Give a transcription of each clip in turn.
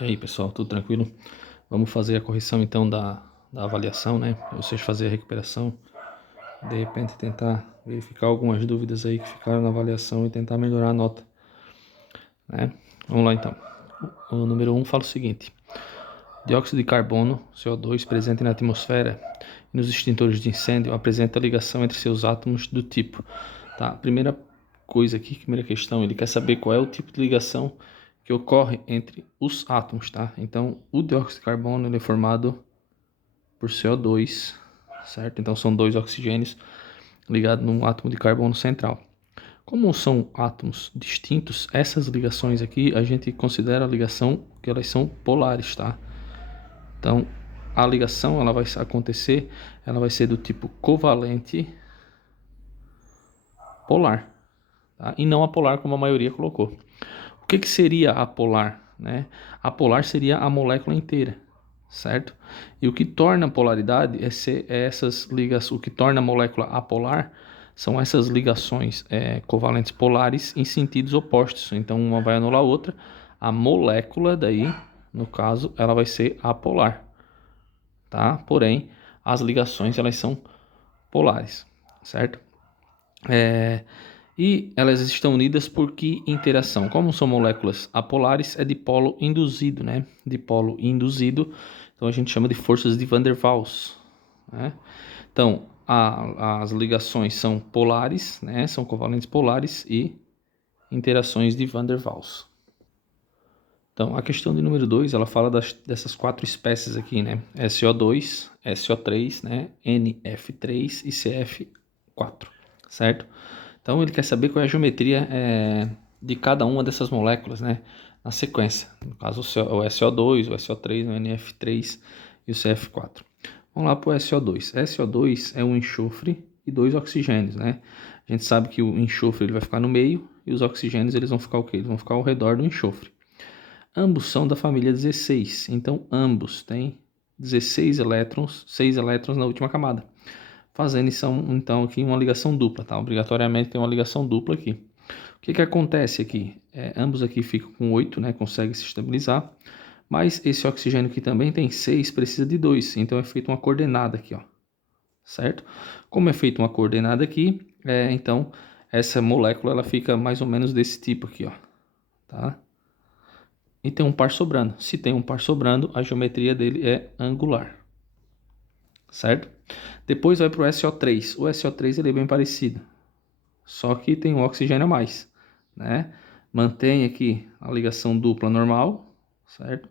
E aí, pessoal, tudo tranquilo? Vamos fazer a correção então da avaliação, né? Ou seja, fazer a recuperação. De repente tentar verificar algumas dúvidas aí que ficaram na avaliação e tentar melhorar a nota, né? Vamos lá então. O número 1 fala o seguinte: dióxido de carbono, CO2, presente na atmosfera e nos extintores de incêndio apresenta ligação entre seus átomos do tipo. Tá? Primeira coisa aqui, primeira questão, ele quer saber qual é o tipo de ligação que ocorre entre os átomos, tá? Então, o dióxido de carbono ele é formado por CO2, certo? Então, são dois oxigênios ligados num átomo de carbono central. Como são átomos distintos, essas ligações aqui a gente considera a ligação que elas são polares, tá? Então, a ligação ela vai acontecer, ela vai ser do tipo covalente polar, tá? E não apolar como a maioria colocou. O que seria apolar, né? Apolar seria a molécula inteira, certo? E o que torna a polaridade é essas ligações, o que torna a molécula apolar são essas ligações covalentes polares em sentidos opostos. Então uma vai anular a outra. A molécula daí, no caso, ela vai ser apolar, tá? Porém, as ligações elas são polares, certo? E elas estão unidas por que interação? Como são moléculas apolares, é dipolo induzido, né? Dipolo induzido, então a gente chama de forças de Van der Waals, né? Então, as ligações são polares, né? São covalentes polares e interações de Van der Waals. Então, a questão de número 2, ela fala dessas quatro espécies aqui, né? SO2, SO3, né? NF3 e CF4, certo? Então, ele quer saber qual é a geometria de cada uma dessas moléculas, né? Na sequência. No caso, o SO2, o SO3, o NF3 e o CF4. Vamos lá para o SO2. SO2 é um enxofre e dois oxigênios, né? A gente sabe que o enxofre ele vai ficar no meio e os oxigênios eles vão ficar o quê? Eles vão ficar ao redor do enxofre. Ambos são da família 16, então ambos têm 16 elétrons, 6 elétrons na última camada. Fazendo então aqui uma ligação dupla, tá? Obrigatoriamente tem uma ligação dupla aqui. O que acontece aqui? Ambos aqui ficam com 8, né? Consegue se estabilizar. Mas esse oxigênio aqui também tem 6, precisa de 2. Então é feita uma coordenada aqui, ó. Certo? Como é feita uma coordenada aqui, então essa molécula ela fica mais ou menos desse tipo aqui, ó. Tá? E tem um par sobrando. Se tem um par sobrando, a geometria dele é angular. Certo? Depois vai para o SO3. O SO3 ele é bem parecido, só que tem um oxigênio a mais, né? Mantém aqui a ligação dupla normal, certo?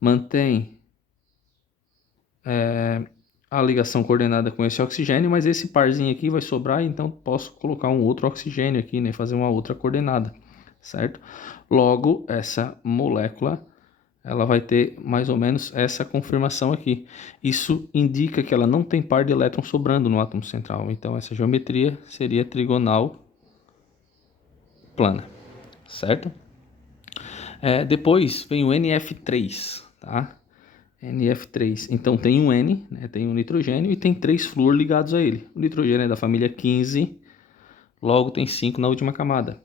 Mantém a ligação coordenada com esse oxigênio, mas esse parzinho aqui vai sobrar, então posso colocar um outro oxigênio aqui, né? Fazer uma outra coordenada, certo? Logo, essa molécula ela vai ter mais ou menos essa confirmação aqui. Isso indica que ela não tem par de elétrons sobrando no átomo central. Então, essa geometria seria trigonal plana, certo? Depois vem o NF3, tá? NF3. Então, tem um N, né? Tem um nitrogênio e tem 3 flúor ligados a ele. O nitrogênio é da família 15, logo tem 5 na última camada.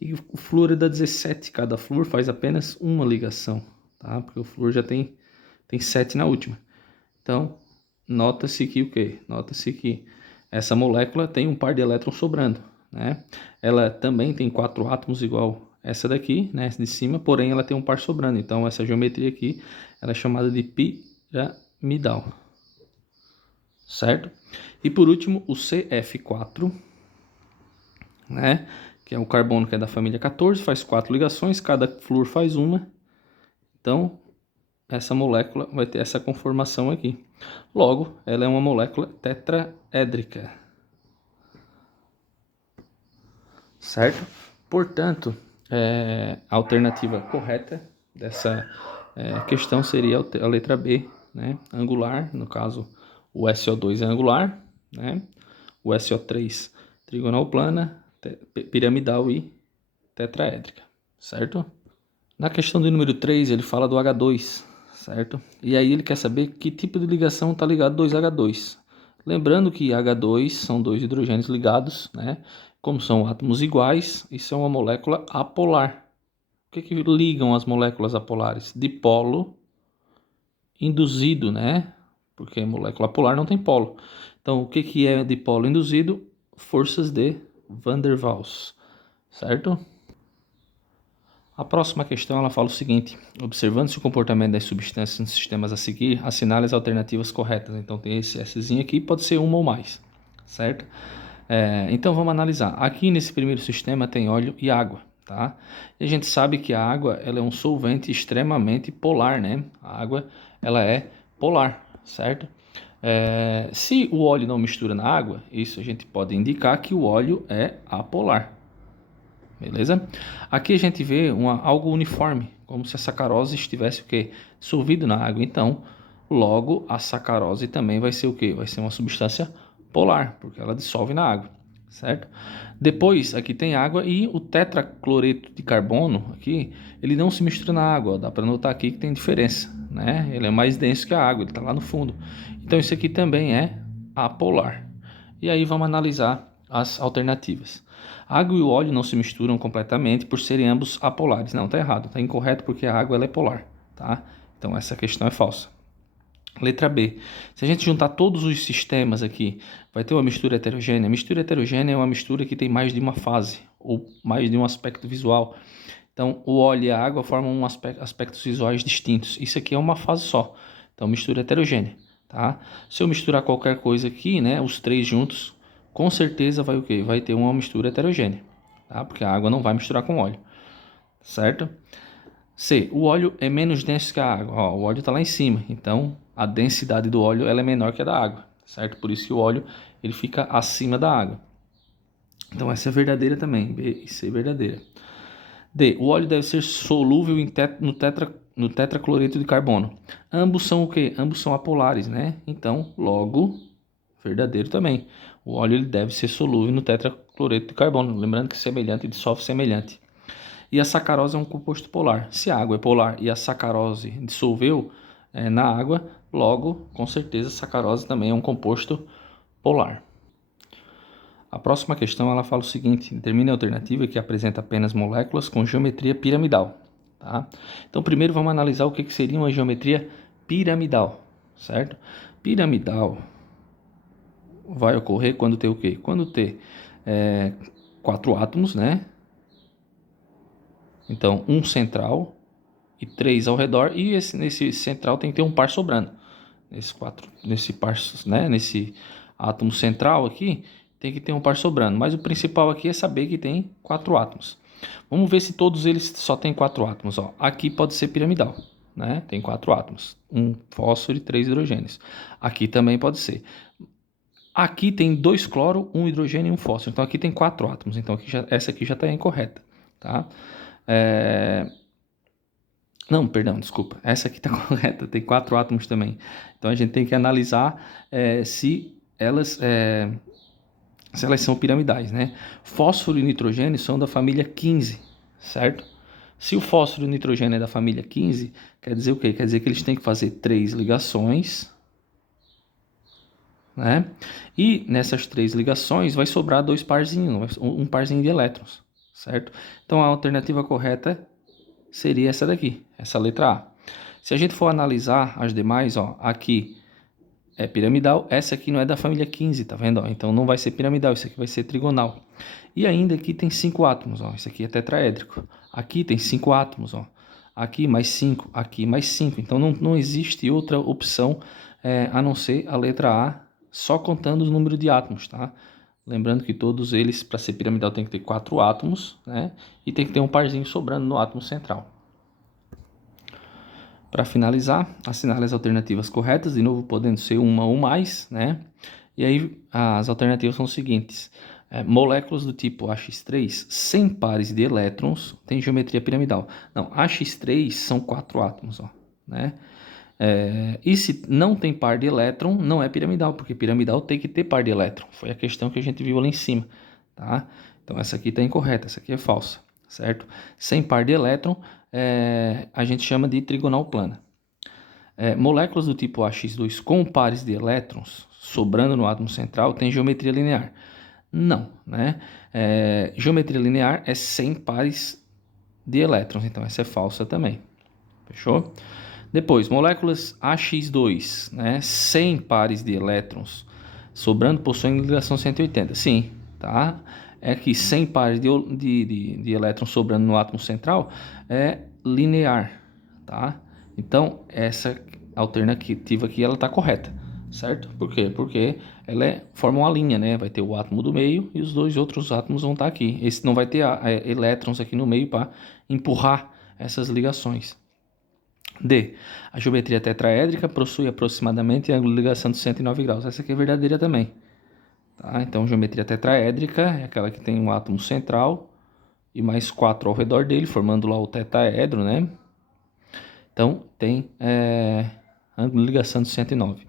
E o flúor é da 17, cada flúor faz apenas uma ligação, tá? Porque o flúor já tem 7 na última. Então, nota-se que o quê? Nota-se que essa molécula tem um par de elétrons sobrando, né? Ela também tem 4 átomos igual essa daqui, né, de cima, porém ela tem um par sobrando. Então, essa geometria aqui ela é chamada de piramidal, certo? E por último, o CF4, né, que é o carbono que é da família 14, faz 4 ligações, cada flúor faz uma. Então, essa molécula vai ter essa conformação aqui. Logo, ela é uma molécula tetraédrica, certo? Portanto, a alternativa correta dessa questão seria a letra B, né? Angular, no caso o SO2 é angular, né? O SO3 trigonal plana, piramidal e tetraédrica, certo? Na questão do número 3, ele fala do H2, certo? E aí ele quer saber que tipo de ligação está ligado 2H2. Lembrando que H2 são dois hidrogênios ligados, né? Como são átomos iguais, isso é uma molécula apolar, que ligam as moléculas apolares? Dipolo induzido, né? Porque molécula polar não tem polo. Então, o que é dipolo induzido? Forças de Van der Waals, certo? A próxima questão ela fala o seguinte: observando-se o comportamento das substâncias nos sistemas a seguir, assinale as alternativas corretas. Então tem esse Szinho aqui, pode ser uma ou mais, certo? Então vamos analisar. Aqui nesse primeiro sistema tem óleo e água, tá? E a gente sabe que a água ela é um solvente extremamente polar, né? A água ela é polar, certo? Se o óleo não mistura na água, isso a gente pode indicar que o óleo é apolar. Beleza? Aqui a gente vê algo uniforme, como se a sacarose estivesse o quê? Dissolvido na água. Então, logo a sacarose também vai ser o quê? Vai ser uma substância polar, porque ela dissolve na água, certo? Depois, aqui tem água e o tetracloreto de carbono, aqui, ele não se mistura na água. Dá para notar aqui que tem diferença, né? Ele é mais denso que a água, ele está lá no fundo. Então, isso aqui também é apolar. E aí vamos analisar as alternativas. A água e o óleo não se misturam completamente por serem ambos apolares. Não, está errado, está incorreto porque a água ela é polar, tá? Então essa questão é falsa. Letra B. Se a gente juntar todos os sistemas aqui, vai ter uma mistura heterogênea. A mistura heterogênea é uma mistura que tem mais de uma fase, ou mais de um aspecto visual. Então, o óleo e a água formam aspectos visuais distintos. Isso aqui é uma fase só. Então, mistura heterogênea, tá? Se eu misturar qualquer coisa aqui, né, os três juntos, com certeza vai o quê? Vai ter uma mistura heterogênea, tá? Porque a água não vai misturar com óleo, certo? C. O óleo é menos denso que a água. Ó, o óleo está lá em cima, então a densidade do óleo ela é menor que a da água, certo? Por isso que o óleo ele fica acima da água. Então essa é verdadeira também. B e C é verdadeira. D. O óleo deve ser solúvel no tetracloreto de carbono. Ambos são o quê? Ambos são apolares, né? Então, logo, verdadeiro também. O óleo ele deve ser solúvel no tetracloreto de carbono. Lembrando que semelhante dissolve semelhante. E a sacarose é um composto polar. Se a água é polar e a sacarose dissolveu na água, logo, com certeza, a sacarose também é um composto polar. A próxima questão ela fala o seguinte: determine a alternativa que apresenta apenas moléculas com geometria piramidal. Tá? Então, primeiro vamos analisar o que seria uma geometria piramidal, certo? Piramidal vai ocorrer quando ter o quê? Quando ter 4 átomos, né? Então, um central e 3 ao redor, e nesse central tem que ter um par sobrando. Nesse átomo central aqui, tem que ter um par sobrando. Mas o principal aqui é saber que tem 4 átomos. Vamos ver se todos eles só tem 4 átomos. Ó. Aqui pode ser piramidal, né? Tem 4 átomos. Um fósforo e 3 hidrogênios. Aqui também pode ser. Aqui tem 2 cloro, 1 hidrogênio e 1 fósforo. Então aqui tem 4 átomos. Então essa aqui já está incorreta, tá? Não, perdão, desculpa. Essa aqui está correta, tem 4 átomos também. Então a gente tem que analisar se elas são piramidais, né? Fósforo e nitrogênio são da família 15, certo? Se o fósforo e o nitrogênio é da família 15, quer dizer o quê? Quer dizer que eles têm que fazer 3 ligações, né? E nessas 3 ligações vai sobrar 2 parzinhos, um parzinho de elétrons, certo? Então a alternativa correta seria essa daqui, essa letra A. Se a gente for analisar as demais, ó, aqui é piramidal, essa aqui não é da família 15, tá vendo? Ó? Então não vai ser piramidal, isso aqui vai ser trigonal. E ainda aqui tem 5 átomos, ó, isso aqui é tetraédrico. Aqui tem 5 átomos, ó. Aqui mais 5, aqui mais 5. Então não existe outra opção a não ser a letra A, só contando o número de átomos, tá? Lembrando que todos eles, para ser piramidal, tem que ter 4 átomos, né? E tem que ter um parzinho sobrando no átomo central. Para finalizar, assinale as alternativas corretas, de novo podendo ser uma ou mais, né? E aí as alternativas são as seguintes: moléculas do tipo AX3 sem pares de elétrons têm geometria piramidal. Não, AX3 são 4 átomos, ó, né? E se não tem par de elétron, não é piramidal, porque piramidal tem que ter par de elétron. Foi a questão que a gente viu ali em cima, tá? Então essa aqui está incorreta, essa aqui é falsa, certo? Sem par de elétron, a gente chama de trigonal plana. Moléculas do tipo AX2 com pares de elétrons sobrando no átomo central tem geometria linear. Não, né? Geometria linear é sem pares de elétrons. Então, essa é falsa também. Fechou? Depois, moléculas AX2, né? 100 pares de elétrons sobrando possuem ligação 180. Sim, tá? É que 100 pares de elétrons sobrando no átomo central é linear, tá? Então, essa alternativa aqui, ela tá correta, certo? Por quê? Porque ela forma uma linha, né? Vai ter o átomo do meio e os dois outros átomos vão estar aqui. Esse não vai ter elétrons aqui no meio para empurrar essas ligações. D. A geometria tetraédrica possui aproximadamente ângulo de ligação de 109 graus. Essa aqui é verdadeira também. Tá? Então, geometria tetraédrica é aquela que tem um átomo central e mais 4 ao redor dele, formando lá o tetraedro, né? Então, tem ângulo de ligação de 109.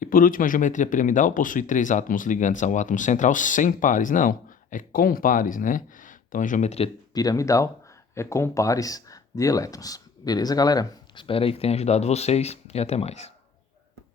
E por último, a geometria piramidal possui 3 átomos ligantes ao átomo central sem pares. Não, é com pares, né? Então, a geometria piramidal é com pares de elétrons. Beleza, galera? Espero aí que tenha ajudado vocês e até mais.